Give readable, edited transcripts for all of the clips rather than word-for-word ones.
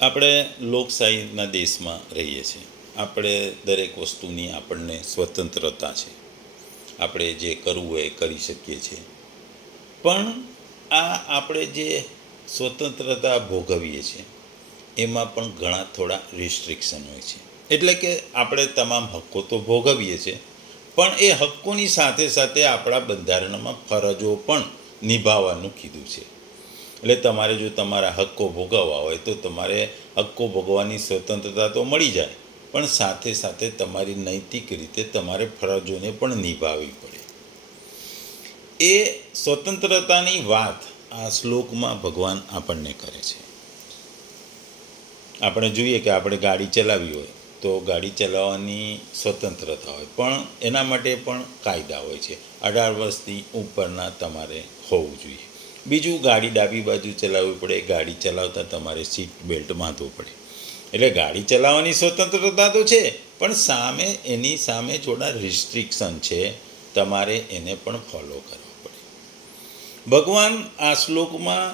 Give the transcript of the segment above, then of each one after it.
આપણે લોકશાહીના દેશમાં રહીએ છીએ. આપણે દરેક વસ્તુની આપણને સ્વતંત્રતા છે. આપણે જે કરવું હોય એ કરી શકીએ છીએ. પણ આપણે જે સ્વતંત્રતા ભોગવીએ છીએ એમાં પણ ઘણા થોડા રિસ્ટ્રિક્શન હોય છે. એટલે કે આપણે તમામ હક્કો તો ભોગવીએ છીએ, પણ એ હક્કોની સાથે સાથે આપણા બંધારણમાં ફરજો પણ નિભાવવાનું કીધું છે. એટલે તમારે જો તમારા હક્કો ભોગવવા હોય તો તમારે હક્કો ભોગવવાની સ્વતંત્રતા તો મળી જાય, પણ સાથે સાથે તમારી નૈતિક રીતે તમારે ફરજોને પણ નિભાવવી પડે. એ સ્વતંત્રતાની વાત આ શ્લોકમાં ભગવાન આપણને કરે છે. આપણે જોઈએ કે આપણે ગાડી ચલાવવી હોય તો ગાડી ચલાવવાની સ્વતંત્રતા હોય, પણ એના માટે પણ કાયદા હોય છે. 18 વર્ષથી ઉપરના તમારે હોવું જોઈએ. બીજું, ગાડી ડાબી બાજુ ચલાવવી પડે, ગાડી ચલાવતા તમારે સીટ બેલ્ટ બાંધવું પડે. એટલે ગાડી ચલાવવાની સ્વતંત્રતા તો છે, પણ એની સામે થોડા રિસ્ટ્રિક્શન છે, તમારે એને પણ ફોલો કરવા પડે. ભગવાન આ શ્લોકમાં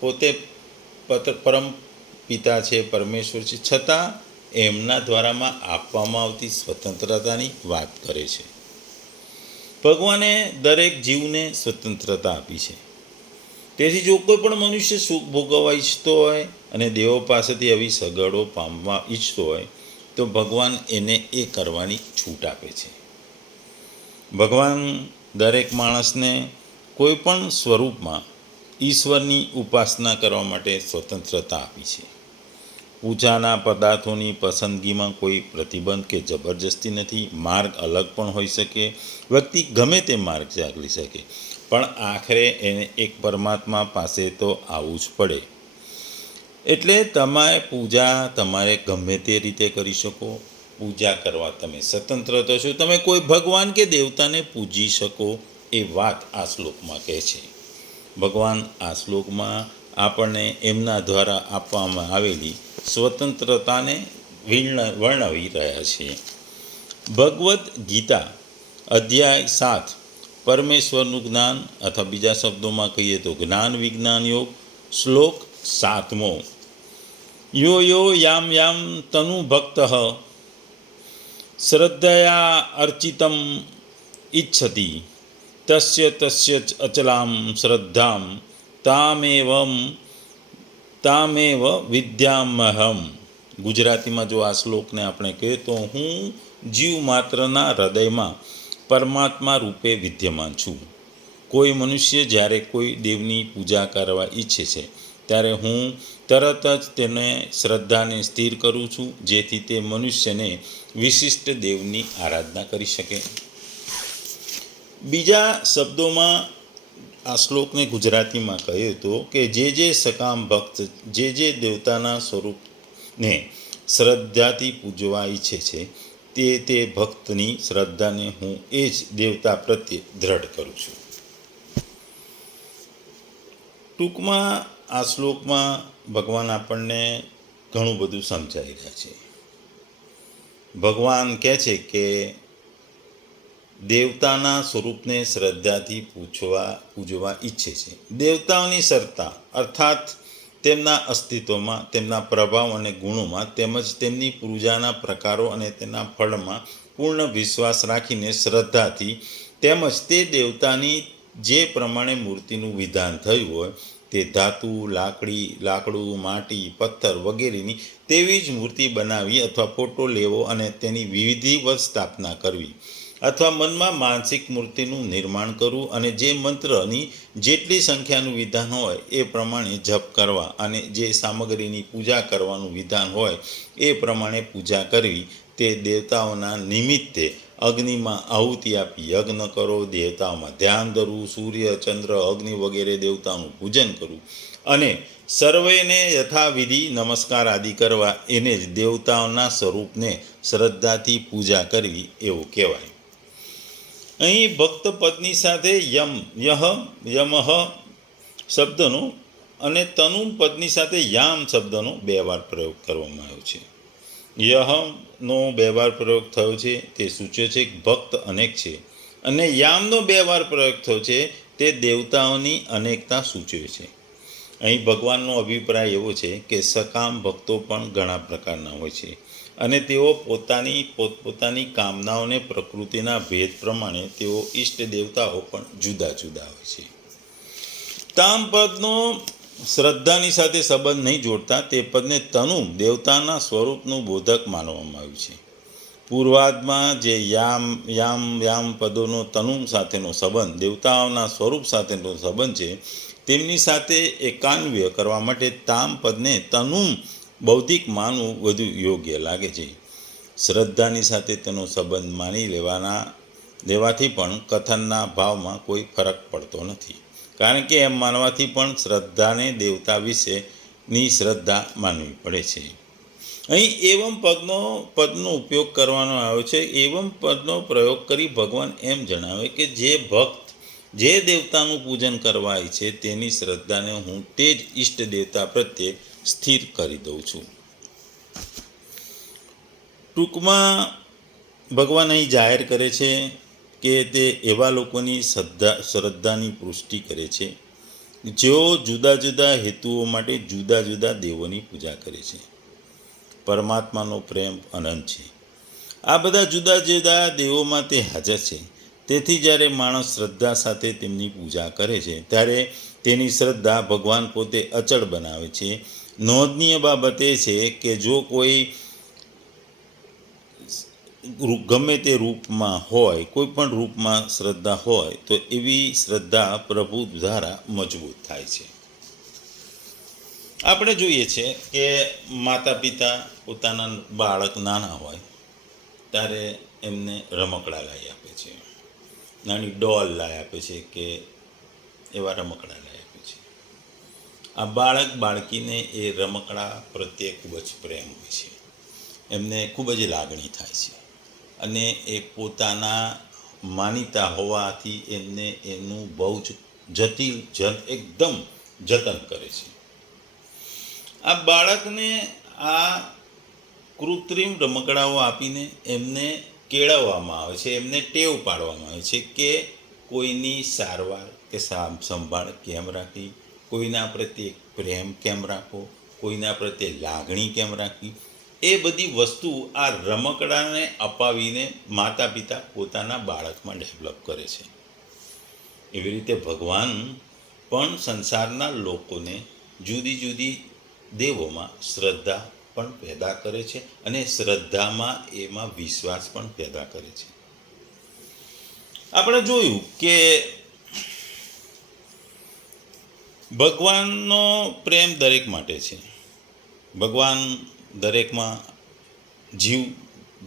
પોતે પરમ પિતા છે, પરમેશ્વર છે, છતાં એમના દ્વારામાં આપવામાં આવતી સ્વતંત્રતાની વાત કરે છે. ભગવાને દરેક જીવને સ્વતંત્રતા આપી છે. તેથી જો કોઈ પણ મનુષ્ય સુખ ભોગવવા ઈચ્છતો હોય અને દેવો પાસેથી આવી સગવડો પામવા ઈચ્છતો હોય તો ભગવાન એને એ કરવાની છૂટ આપે છે. ભગવાન દરેક માણસને કોઈ પણ સ્વરૂપમાં ઈશ્વરની ઉપાસના કરવા માટે સ્વતંત્રતા આપી છે. પૂજાના પદાર્થોની પસંદગીમાં કોઈ પ્રતિબંધ કે જબરજસ્તી નથી. માર્ગ અલગ પણ હોઈ શકે, વ્યક્તિ ગમે તે માર્ગ ચાલી શકે, પણ આખરે એને એક પરમાત્મા પાસે તો આવવું જ પડે. એટલે તમારે ગમે તે રીતે કરી શકો. પૂજા કરવા તમે સ્વતંત્ર તો છો. તમે કોઈ ભગવાન કે દેવતાને પૂજી શકો, એ વાત આ શ્લોકમાં કહે છે. ભગવાન આ શ્લોકમાં આપણને એમના દ્વારા આપવામાં આવેલી સ્વતંત્રતાને વર્ણવી રહ્યા છીએ. ભગવદ્ ગીતા અધ્યાય 7 પરમેશ્વરનું જ્ઞાન, અથવા બીજા શબ્દોમાં કહીએ તો જ્ઞાન વિજ્ઞાન યોગ, શ્લોક 7મો. યો યો યામ યામ તનુ ભક્ત શ્રદ્ધયા અર્ચિતમ ઇચ્છતિ તસ્ય તસ્ય અચલામ શ્રદ્ધામ તામેવ વિદ્યામહમ. ગુજરાતીમાં જો આ શ્લોકને આપણે કહીએ તો હું જીવ માત્રના હૃદયમાં પરમાત્મા રૂપે વિદ્યમાન છું. કોઈ મનુષ્ય જ્યારે કોઈ દેવની પૂજા કરવા ઈચ્છે છે ત્યારે હું તરત જ તેને શ્રદ્ધાને સ્થિર કરું છું, જેથી તે મનુષ્યને વિશિષ્ટ દેવની આરાધના કરી શકે. બીજા શબ્દોમાં આ શ્લોકને ગુજરાતીમાં કહીએ તો કે જે સકામ ભક્ત જે દેવતાના સ્વરૂપને શ્રદ્ધાથી પૂજવા ઈચ્છે છે તે ભક્તની શ્રદ્ધાને હું એ જ દેવતા પ્રત્યે દ્રઢ કરું છું. ટૂંકમાં આ શ્લોકમાં ભગવાન આપણને ઘણું બધું સમજાવી રહ્યા છે. ભગવાન કહે છે કે દેવતાના સ્વરૂપને શ્રદ્ધાથી પૂજવા ઈચ્છે છે. દેવતાઓની સત્તા અર્થાત તેમના અસ્તિત્વમાં, તેમના પ્રભાવ અને ગુણોમાં, તેમજ તેમની પૂજાના પ્રકારો અને તેના ફળમાં પૂર્ણ વિશ્વાસ રાખીને શ્રદ્ધાથી, તેમજ તે દેવતાની જે પ્રમાણે મૂર્તિનું વિધાન થયું હોય તે ધાતુ, લાકડું, માટી, પથ્થર વગેરેની તેવી જ મૂર્તિ બનાવી અથવા ફોટો લેવો અને તેની વિધિવત સ્થાપના કરવી, અથવા મનમાં માનસિક મૂર્તિનું નિર્માણ કરવું અને જે મંત્રની જેટલી સંખ્યાનું વિધાન હોય એ પ્રમાણે જપ કરવા અને જે સામગ્રીની પૂજા કરવાનું વિધાન હોય એ પ્રમાણે પૂજા કરવી, તે દેવતાઓના નિમિત્તે અગ્નિમાં આહુતિ આપી યજ્ઞ કરો, દેવતાઓમાં ધ્યાન ધરવું, સૂર્ય, ચંદ્ર, અગ્નિ વગેરે દેવતાઓનું પૂજન કરવું અને સર્વેને યથાવિધિ નમસ્કાર આદિ કરવા, એને જ દેવતાઓના સ્વરૂપને શ્રદ્ધાથી પૂજા કરવી એવું કહેવાય. અહીં ભક્ત પદની સાથે યમઃ શબ્દનો અને તનુ પદની સાથે યામ શબ્દનો 2 વાર પ્રયોગ કરવામાં આવ્યો છે. યહનો 2 વાર પ્રયોગ થયો છે તે સૂચવે છે કે ભક્ત અનેક છે, અને યામનો 2 વાર પ્રયોગ થયો છે તે દેવતાઓની અનેકતા સૂચવે છે. અહીં ભગવાનનો અભિપ્રાય એવો છે કે સકામ ભક્તો પણ ઘણા પ્રકારના હોય છે અને તેઓ પોતપોતાની કામનાઓને પ્રકૃતિના ભેદ પ્રમાણે તેઓ ઈષ્ટ દેવતાઓ પણ જુદા જુદા હોય છે. તામ પદનો શ્રદ્ધાની સાથે સંબંધ નહીં જોડતા તે પદને તનુ દેવતાના સ્વરૂપનું બોધક માનવામાં આવ્યું છે. પૂર્વાદમાં જે યામ પદોનો તનુમ સાથેનો સંબંધ દેવતાઓના સ્વરૂપ સાથેનો સંબંધ છે તેમની સાથે એકાન્વય કરવા માટે તામ પદને તનુમ બૌદ્ધિક માનવું વધુ યોગ્ય લાગે છે. શ્રદ્ધાની સાથે તેનો સંબંધ માની લેવાથી પણ કથનના ભાવમાં કોઈ ફરક પડતો નથી, કારણ કે એમ માનવાથી પણ શ્રદ્ધાને દેવતા વિશેની શ્રદ્ધા માનવી પડે છે. અહીં એવમ પદનો ઉપયોગ કરવાનો આવ્યો છે. એવમ પદનો પ્રયોગ કરી ભગવાન એમ જણાવે કે જે ભક્ત જે દેવતાનું પૂજન કરવા ઈચ્છે તેની શ્રદ્ધાને હું તે જ ઈષ્ટ દેવતા પ્રત્યે સ્થિર કરી દઉં છું. ટૂંકમાં ભગવાન અહીં જાહેર કરે છે કે તે એવા લોકોની શ્રદ્ધાની પુષ્ટિ કરે છે જેઓ જુદા જુદા હેતુઓ માટે જુદા જુદા દેવોની પૂજા કરે છે. પરમાત્માનો પ્રેમ અનંત છે. આ બધા જુદા જુદા દેવોમાં તે હાજર છે. તેથી જ્યારે માણસ શ્રદ્ધા સાથે તેમની પૂજા કરે છે ત્યારે તેની શ્રદ્ધા ભગવાન પોતે અચળ બનાવે છે. નોંધનીય બાબત એ છે કે જો કોઈ ગમે તે રૂપમાં હોય, કોઈ પણ રૂપમાં શ્રદ્ધા હોય તો એવી શ્રદ્ધા પ્રભુ દ્વારા મજબૂત થાય છે. આપણે જોઈએ છે કે માતા પિતા પોતાના બાળક નાના હોય ત્યારે એમને રમકડા લાવી આપે છે, નાની ડોલ લાવી આપે છે કે એવા રમકડા લાવી આપે છે. આ બાળકીને એ રમકડા પ્રત્યે ખૂબ જ પ્રેમ હોય છે, એમને ખૂબ જ લાગણી થાય છે અને એ પોતાના માનીતા હોવાથી એમને એનું બહુ જ એકદમ જતન કરે છે. આ બાળકને આ કૃત્રિમ રમકડાઓ આપીને એમને કેળવવામાં આવે છે, એમને ટેવ પાડવામાં આવે છે કે કોઈની સારવાર કે સંભાળ કેમ રાખવી, કોઈના પ્રત્યે પ્રેમ કેમ રાખવો, કોઈના પ્રત્યે લાગણી કેમ રાખવી. એ બધી વસ્તુ આ રમકડાને અપાવીને માતા પિતા પોતાના બાળકમાં ડેવલપ કરે છે. એવી રીતે ભગવાન પણ સંસારના લોકોને જુદી જુદી દેવોમાં શ્રદ્ધા પણ પેદા કરે છે અને શ્રદ્ધામાં એમાં વિશ્વાસ પણ પેદા કરે છે. આપણે જોયું કે ભગવાનનો પ્રેમ દરેક માટે છે. ભગવાન દરેકમાં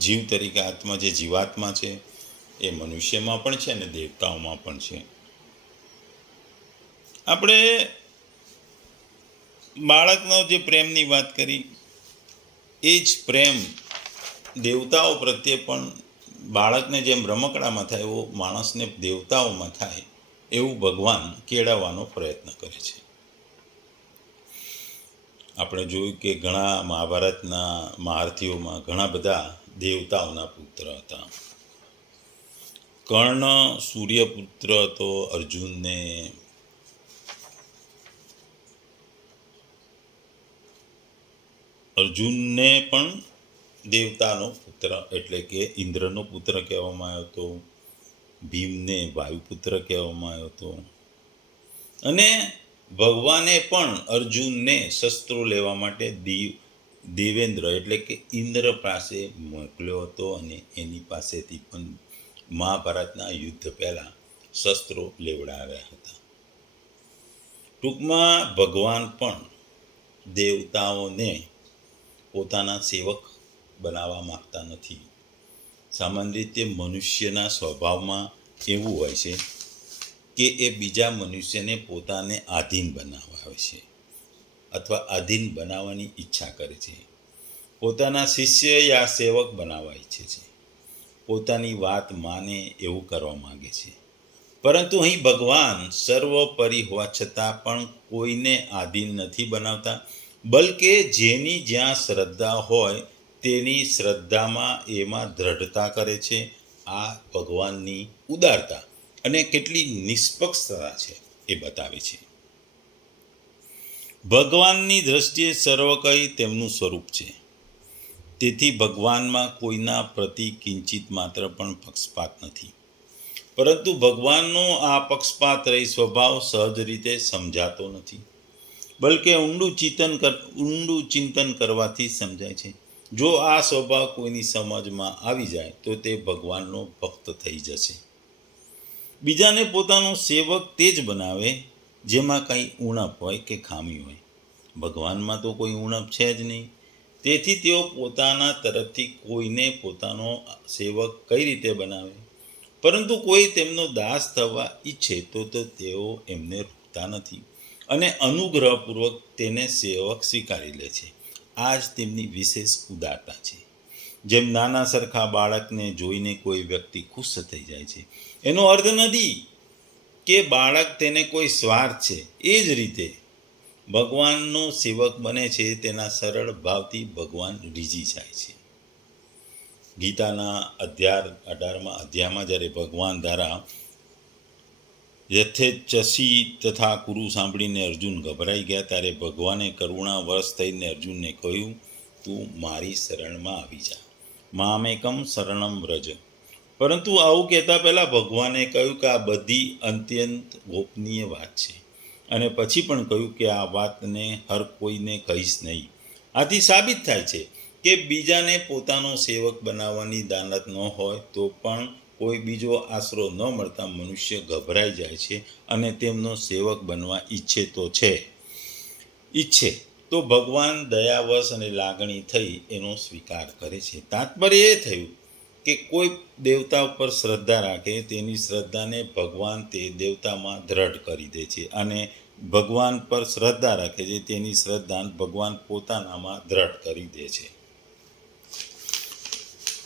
જીવ તરીકે આત્મા જે જીવાત્મા છે એ મનુષ્યમાં પણ છે અને દેવતાઓમાં પણ છે. આપણે બાળકનો જે પ્રેમની વાત કરી એ જ પ્રેમ દેવતાઓ પ્રત્યે પણ બાળકને જેમ રમકડામાં થાય એવો માણસને દેવતાઓમાં થાય એવું ભગવાન કેળવવાનો પ્રયત્ન કરે છે. આપણે જોયું કે ઘણા મહાભારતના મહારથીઓમાં ઘણા બધા દેવતાઓના પુત્ર હતા. કર્ણ સૂર્યપુત્ર હતો, અર્જુનને પણ દેવતાનો પુત્ર એટલે કે ઇન્દ્રનો પુત્ર કહેવામાં આવ્યો હતો. ભીમને વાયુપુત્ર કહેવામાં આવ્યો હતો અને ભગવાને પણ અર્જુનને શસ્ત્રો લેવા માટે દેવેન્દ્ર એટલે કે ઇન્દ્ર પાસે મોકલ્યો હતો અને એની પાસેથી પણ મહાભારતના યુદ્ધ પહેલાં શસ્ત્રો લેવડાવ્યા હતા. ટૂંકમાં ભગવાન પણ દેવતાઓને પોતાના સેવક બનાવવા માગતા નથી. સામાન્ય રીતે મનુષ્યના સ્વભાવમાં એવું હોય છે કે એ બીજા મનુષ્યને પોતાને આધીન બનાવવા આવે છે અથવા આધીન બનાવવાની ઈચ્છા કરે છે. પોતાના શિષ્ય યા સેવક બનાવવા ઈચ્છે છે, પોતાની વાત માને એવું કરવા માગે છે. પરંતુ અહીં ભગવાન સર્વોપરી હોવા છતાં પણ કોઈને આધીન નથી બનાવતા, બલકે જેની જ્યાં શ્રદ્ધા હોય તેની શ્રદ્ધામાં એમાં દ્રઢતા કરે છે. આ ભગવાનની ઉદારતા અને કેટલી નિષ્પક્ષતા છે એ બતાવે છે. ભગવાનની દૃષ્ટિએ સર્વ કંઈ તેમનું સ્વરૂપ છે. તેથી ભગવાનમાં કોઈના પ્રતિ કિંચિત માત્ર પણ પક્ષપાત નથી. પરંતુ ભગવાનનો આ પક્ષપાત રહી સ્વભાવ સહજ રીતે સમજાતો નથી, બલકે ઊંડું ચિંતન કરવાથી સમજાય છે. જો આ સ્વભાવ કોઈની સમજમાં આવી જાય તો તે ભગવાનનો ભક્ત થઈ જશે. બીજાને પોતાનો સેવક તે જ બનાવે જેમાં કંઈ ઉણપ હોય કે ખામી હોય. ભગવાનમાં તો કોઈ ઉણપ છે જ નહીં. તેથી તેઓ પોતાના તરફથી કોઈને પોતાનો સેવક કઈ રીતે બનાવે? પરંતુ કોઈ તેમનો દાસ થવા ઈચ્છે તો તેઓ એમને રોકતા નથી અને અનુગ્રહપૂર્વક તેને સેવક સ્વીકારી લે છે. આ જ તેમની વિશેષ ઉદારતા છે. જેમ નાના સરખા બાળકને જોઈને કોઈ વ્યક્તિ ખુશ થઈ જાય છે, એનો અર્થ નથી કે બાળક તેને કોઈ સ્વાર્થ છે. એ જ રીતે ભગવાનનો સેવક બને છે તેના સરળ ભાવથી ભગવાન રીઝી જાય છે. ગીતાના 18માં જ્યારે ભગવાન દ્વારા યથેચ્છસી તથા કુરુ સાંભળીને અર્જુન ગભરાઈ ગયા, ત્યારે ભગવાને કરુણા વશ થઈને અર્જુનને કહ્યું, તું મારી શરણમાં આવી જા, મામેકમ શરણમ વ્રજ. પરંતુ આવું કહેતા પહેલાં ભગવાને કહ્યું કે આ બધી અત્યંત ગોપનીય વાત છે, અને પછી પણ કહ્યું કે આ વાતને હર કોઈને કહીશ નહીં. આથી સાબિત થાય છે કે બીજાને પોતાનો સેવક બનાવવાની દાનત ન હોય તો પણ કોઈ બીજો આશરો ન મળતા મનુષ્ય ગભરાઈ જાય છે અને તેમનો સેવક બનવા ઈચ્છે તો ભગવાન દયાવશ અને લાગણી થઈ એનો સ્વીકાર કરે છે. તાત્પર્ય એ થયું કે કોઈ દેવતા ઉપર શ્રદ્ધા રાખે, તેની શ્રદ્ધાને ભગવાન તે દેવતામાં દ્રઢ કરી દે છે, અને ભગવાન પર શ્રદ્ધા રાખે છે, તેની શ્રદ્ધા ભગવાન પોતાનામાં દ્રઢ કરી દે છે.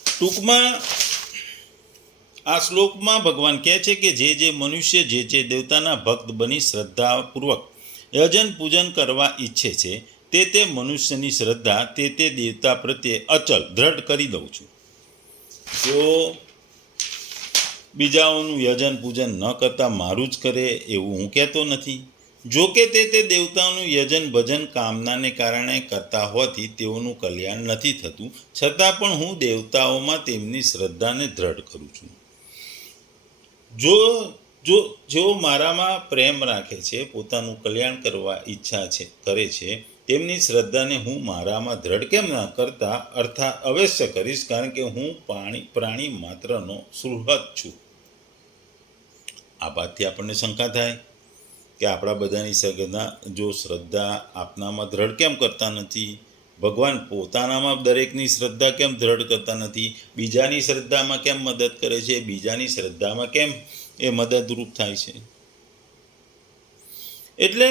ટૂંકમાં આ શ્લોકમાં ભગવાન કહે છે કે જે મનુષ્ય જે દેવતાના ભક્ત બની શ્રદ્ધાપૂર્વક યજન પૂજન કરવા ઈચ્છે છે, તે મનુષ્યની શ્રદ્ધા તે દેવતા પ્રત્યે અચલ દ્રઢ કરી દઉં છું. તેઓ બીજાઓનું યજન પૂજન ન કરતા મારું જ કરે એવું હું કહેતો નથી. જો કે તે દેવતાઓનું યજન ભજન કામનાને કારણે કરતા હોવાથી તેઓનું કલ્યાણ નથી થતું, છતાં પણ હું દેવતાઓમાં તેમની શ્રદ્ધાને દ્રઢ કરું છું. જેઓ મારામાં પ્રેમ રાખે છે, પોતાનું કલ્યાણ કરવા કરે છે, તેમની શ્રદ્ધાને હું મારામાં દ્રઢ કેમ ના કરતા અર્થાત અવશ્ય કરીશ, કારણ કે હું પ્રાણી માત્રનો સુહૃદ છું. આ વાતથી આપણને શંકા થાય કે આપણા બધાની શ્રદ્ધા આપનામાં દ્રઢ કેમ કરતા નથી? ભગવાન પોતાનામાં દરેકની શ્રદ્ધા કેમ દ્રઢ કરતા નથી? બીજાની શ્રદ્ધામાં કેમ મદદ કરે છે? બીજાની શ્રદ્ધામાં કેમ એ મદદરૂપ થાય છે? એટલે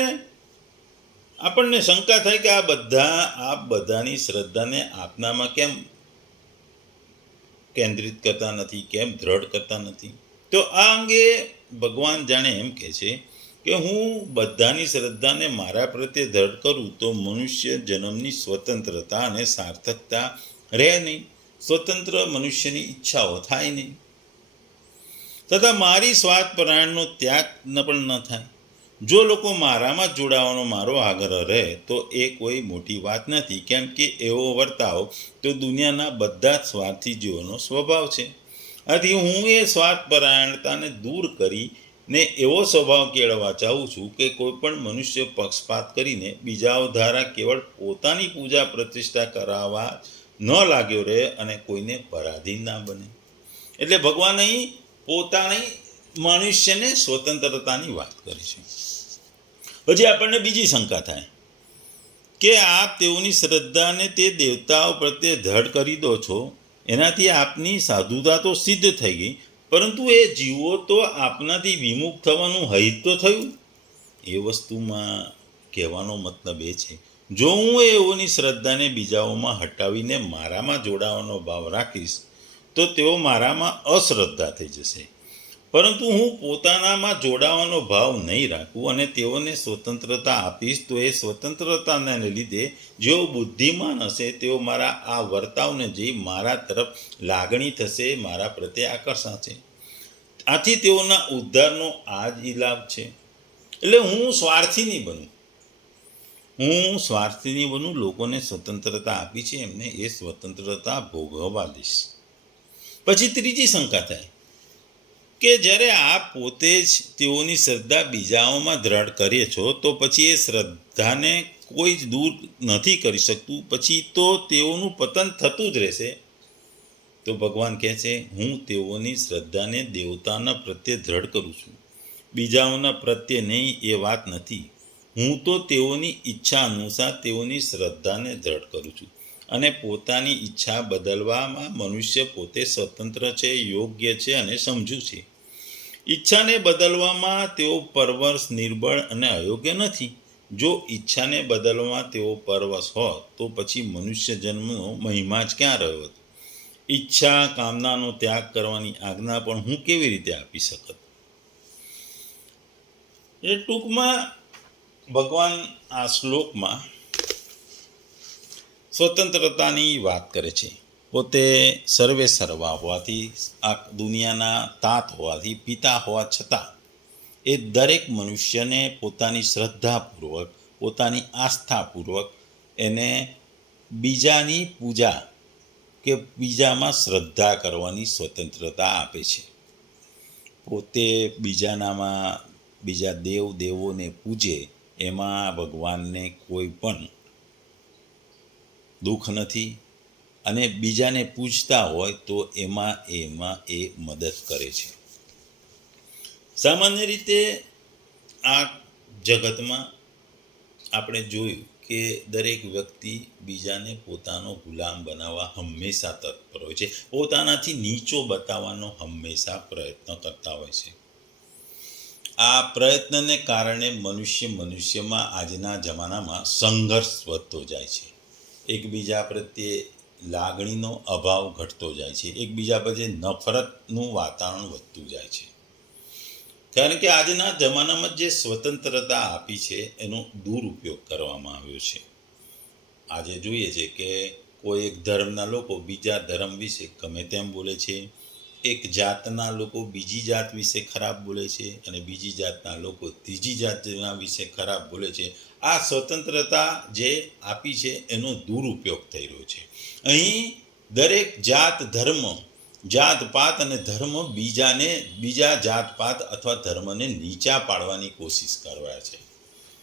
આપણને શંકા થાય કે આ બધાની શ્રદ્ધાને આપનામાં કેમ કેન્દ્રિત કરતા નથી, કેમ દ્રઢ કરતા નથી? તો આ અંગે ભગવાન જાણે એમ કહે છે કે હું બધાની શ્રદ્ધાને મારા પ્રત્યે દ્રઢ કરું તો મનુષ્ય જન્મની સ્વતંત્રતા અને સાર્થકતા રહે નહીં, સ્વતંત્ર મનુષ્યની ઈચ્છાઓ થાય નહીં, તથા મારી સ્વાર્થપરાયણનો ત્યાગ પણ ન થાય. જો લોકો મારામાં જોડાવાનો મારો આગ્રહ રહે તો એ કોઈ મોટી વાત નથી, કેમ કે એવો વર્તાવ તો દુનિયાના બધા જ સ્વાર્થી જીવોનો સ્વભાવ છે. આથી હું એ સ્વાર્થપરાયણતાને દૂર કરીને એવો સ્વભાવ કેળવવા ચાહું છું કે કોઈ પણ મનુષ્ય પક્ષપાત કરીને બીજાઓ દ્વારા કેવળ પોતાની પૂજા પ્રતિષ્ઠા કરાવવા ન લાગ્યો રહે અને કોઈને પરાધીન ના બને. એટલે ભગવાન અહીં પોતાની મનુષ્યને સ્વતંત્રતાની વાત કરે છે. પછી આપણને બીજી શંકા થાય કે આપ તેઓની શ્રદ્ધાને તે દેવતાઓ પ્રત્યે દ્રઢ કરી દો છો, એનાથી આપની સાધુતા તો સિદ્ધ થઈ ગઈ, પરંતુ એ જીવો તો આપનાથી વિમુખ થવાનું હિત તો થયું. એ વસ્તુમાં કહેવાનો મતલબ એ છે, જો હું એઓની શ્રદ્ધાને બીજાઓમાં હટાવીને મારામાં જોડાવાનો ભાવ રાખીશ તો તેઓ મારામાં અશ્રદ્ધા થઈ જશે. પરંતુ હું પોતાનામાં જોડાવાનો ભાવ નહીં રાખું અને તેઓને સ્વતંત્રતા આપીશ તો એ સ્વતંત્રતાને લીધે જેઓ બુદ્ધિમાન હશે તેઓ મારા આ વર્તાવને જોઈ મારા તરફ લાગણી થશે, મારા પ્રત્યે આકર્ષાશે. આથી તેઓના ઉદ્ધારનો આ જ લાભ છે. એટલે હું સ્વાર્થી નહીં બનું. હું સ્વાર્થી નહીં બનું, લોકોને સ્વતંત્રતા આપી છે એમને એ સ્વતંત્રતા ભોગવવા દઈશ. પછી ત્રીજી શંકા થાય કે જ્યારે આપ પોતે જ તેઓની શ્રદ્ધા બીજાઓમાં દ્રઢ કરીએ છો તો પછી એ શ્રદ્ધાને કોઈ જ દૂર નથી કરી શકતું, પછી તો તેઓનું પતન થતું જ રહેશે. તો ભગવાન કહે છે, હું તેઓની શ્રદ્ધાને દેવતાના પ્રત્યે દ્રઢ કરું છું, બીજાઓના પ્રત્યે નહીં, એ વાત નથી. હું તો તેઓની ઈચ્છા અનુસાર તેઓની શ્રદ્ધાને દ્રઢ કરું છું. અને પોતાની ઈચ્છા બદલવામાં મનુષ્ય પોતે સ્વતંત્ર છે, યોગ્ય છે અને સમજુ છે. ઈચ્છાને બદલવામાં તેઓ પરવશ, નિર્બળ અને અયોગ્ય નથી. જો ઈચ્છાને બદલવામાં તેઓ પરવશ હોત તો પછી મનુષ્ય જન્મનો મહિમા જ ક્યાં રહ્યો હતો. ઈચ્છા કામનાનો ત્યાગ કરવાની આજ્ઞા પણ હું કેવી રીતે આપી શકત. એ ટૂંકમાં ભગવાન આ શ્લોકમાં સ્વતંત્રતાની વાત કરે છે. પોતે સર્વે સર્વા હોવાથી, આ દુનિયાના તાત હોવાથી, પિતા હોવા છતાં એ દરેક મનુષ્યને પોતાની શ્રદ્ધાપૂર્વક, પોતાની આસ્થાપૂર્વક એને બીજાની પૂજા કે બીજામાં શ્રદ્ધા કરવાની સ્વતંત્રતા આપે છે. પોતે બીજાનામાં બીજા દેવોને પૂજે એમાં ભગવાનને કોઈ પણ દુઃખ નથી, અને બીજાને પૂજતા હોય તો એમાં એ મદદ કરે છે. સામાન્ય રીતે આ જગતમાં આપણે જોયું કે દરેક વ્યક્તિ બીજાને પોતાનો ગુલામ બનાવવા હંમેશા તત્પર હોય છે, પોતાનાથી નીચો બતાવવાનો હંમેશા પ્રયત્ન કરતા હોય છે. આ પ્રયત્નને કારણે મનુષ્યમાં આજના જમાનામાં સંઘર્ષ વધતો જાય છે. એકબીજા પ્રત્યે લાગણીનો અભાવ ઘટતો જાય છે, એકબીજા પ્રત્યે નફરતનું વાતાવરણ વધતું જાય છે. કારણ કે આજના જમાનામાં જે સ્વતંત્રતા આપી છે એનો દુરુપયોગ કરવામાં આવ્યો છે. આજે જોઈએ છે કે કોઈ એક ધર્મના લોકો બીજા ધર્મ વિશે ગમે તેમ બોલે છે, એક જાતના લોકો બીજી જાત વિશે ખરાબ બોલે છે, અને બીજી જાતના લોકો ત્રીજી જાતના વિશે ખરાબ બોલે છે. આ સ્વતંત્રતા જે આપી છે એનો દુરુપયોગ થઈ રહ્યો છે. અહીં દરેક જાત પાત અને ધર્મ બીજા જાત પાત અથવા ધર્મને નીચા પાડવાની કોશિશ કરવા છે.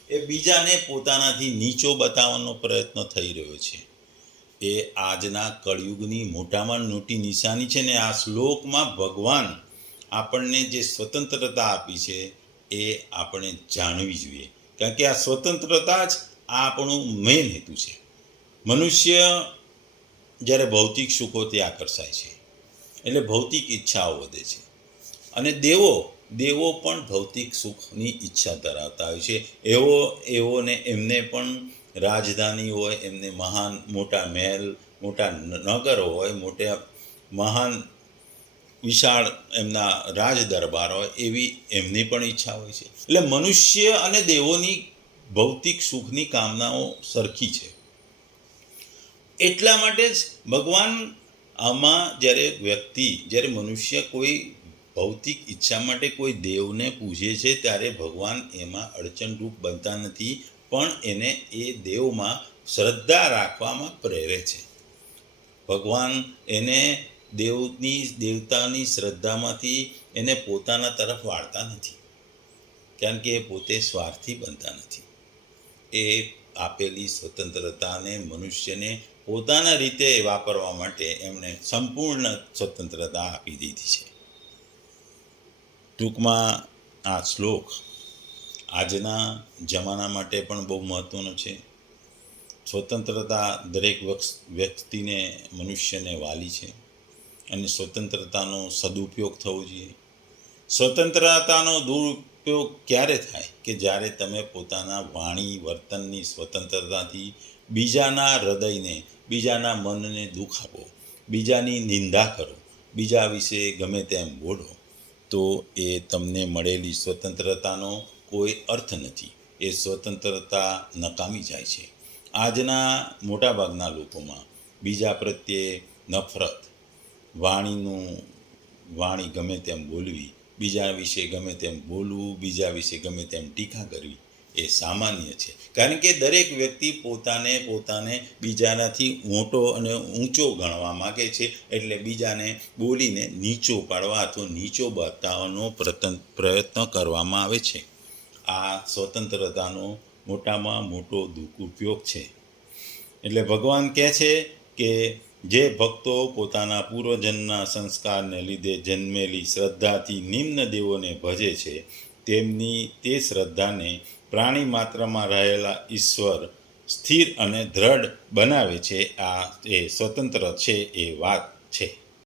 એ બીજાને પોતાનાથી નીચો બતાવવાનો પ્રયત્ન થઈ રહ્યો છે. એ આજના કળિયુગની મોટામાં મોટી નિશાની છે. ને આ શ્લોકમાં ભગવાન આપણને જે સ્વતંત્રતા આપી છે એ આપણે જાણવી જોઈએ, કારણ કે આ સ્વતંત્રતા જ આપણું મેઇન હેતુ છે. મનુષ્ય જ્યારે ભૌતિક સુખોથી આકર્ષાય છે એટલે ભૌતિક ઈચ્છાઓ વધે છે, અને દેવો પણ ભૌતિક સુખની ઈચ્છા ધરાવતા હોય છે. એઓને એમને પણ રાજધાની હોય, એમને મહાન મોટા મહેલ, મોટા નગરો હોય, મોટા મહાન વિશાળ એમના રાજ દરબાર હોય, એવી એમની પણ ઈચ્છા હોય છે. એટલે મનુષ્ય અને દેવોની ભૌતિક સુખની કામનાઓ સરખી છે. એટલા માટે જ ભગવાન આમાં જ્યારે મનુષ્ય કોઈ ભૌતિક ઈચ્છા માટે કોઈ દેવને પૂજે છે ત્યારે ભગવાન એમાં અડચણરૂપ બનતા નથી, પણ એને એ દેવમાં શ્રદ્ધા રાખવામાં પ્રેરે છે. ભગવાન એને દેવતાની શ્રદ્ધામાંથી એને પોતાના તરફ વાળતા નથી, કારણ કે એ પોતે સ્વાર્થી બનતા નથી. એ આપેલી સ્વતંત્રતાને મનુષ્યને પોતાના રીતે વાપરવા માટે એમણે સંપૂર્ણ સ્વતંત્રતા આપી દીધી છે. ટૂંકમાં આ શ્લોક આજના જમાના માટે પણ બહુ મહત્ત્વનો છે. સ્વતંત્રતા દરેક વ્યક્તિને, મનુષ્યને વાલી છે, અને સ્વતંત્રતાનો સદુપયોગ થવો જોઈએ. સ્વતંત્રતાનો દુરુપયોગ ક્યારે થાય કે જ્યારે તમે પોતાના વાણી વર્તનની સ્વતંત્રતાથી બીજાના હૃદયને, બીજાના મનને દુઃખ આપો, બીજાની નિંદા કરો, બીજા વિશે ગમે તેમ બોલો, તો એ તમને મળેલી સ્વતંત્રતાનો કોઈ અર્થ નથી. એ સ્વતંત્રતા નકામી જાય છે. આજના મોટાભાગના લોકોમાં બીજા પ્રત્યે નફરત, વાણી ગમે તેમ બોલવી, બીજા વિશે ગમે તેમ બોલવું, બીજા વિશે ગમે તેમ ટીકા કરવી, એ સામાન્ય છે. કારણ કે દરેક વ્યક્તિ પોતાને બીજાનાથી મોટો અને ઊંચો ગણવા માગે છે, એટલે બીજાને બોલીને નીચો પાડવા અથવા નીચો બતાવવાનો પ્રયત્ન કરવામાં આવે છે. આ સ્વતંત્રતાનો મોટામાં મોટો દુરુપયોગ છે. એટલે ભગવાન કહે છે કે જે ભક્તો પોતાના પૂર્વજન્મના સંસ્કારને લીધે જન્મેલી શ્રદ્ધાથી નિમ્ન દેવોને ભજે છે, તેમની તે શ્રદ્ધાને પ્રાણી માત્રમાં રહેલા ઈશ્વર સ્થિર અને દ્રઢ બનાવે છે. આ એ સ્વતંત્ર છે એ વાત છે.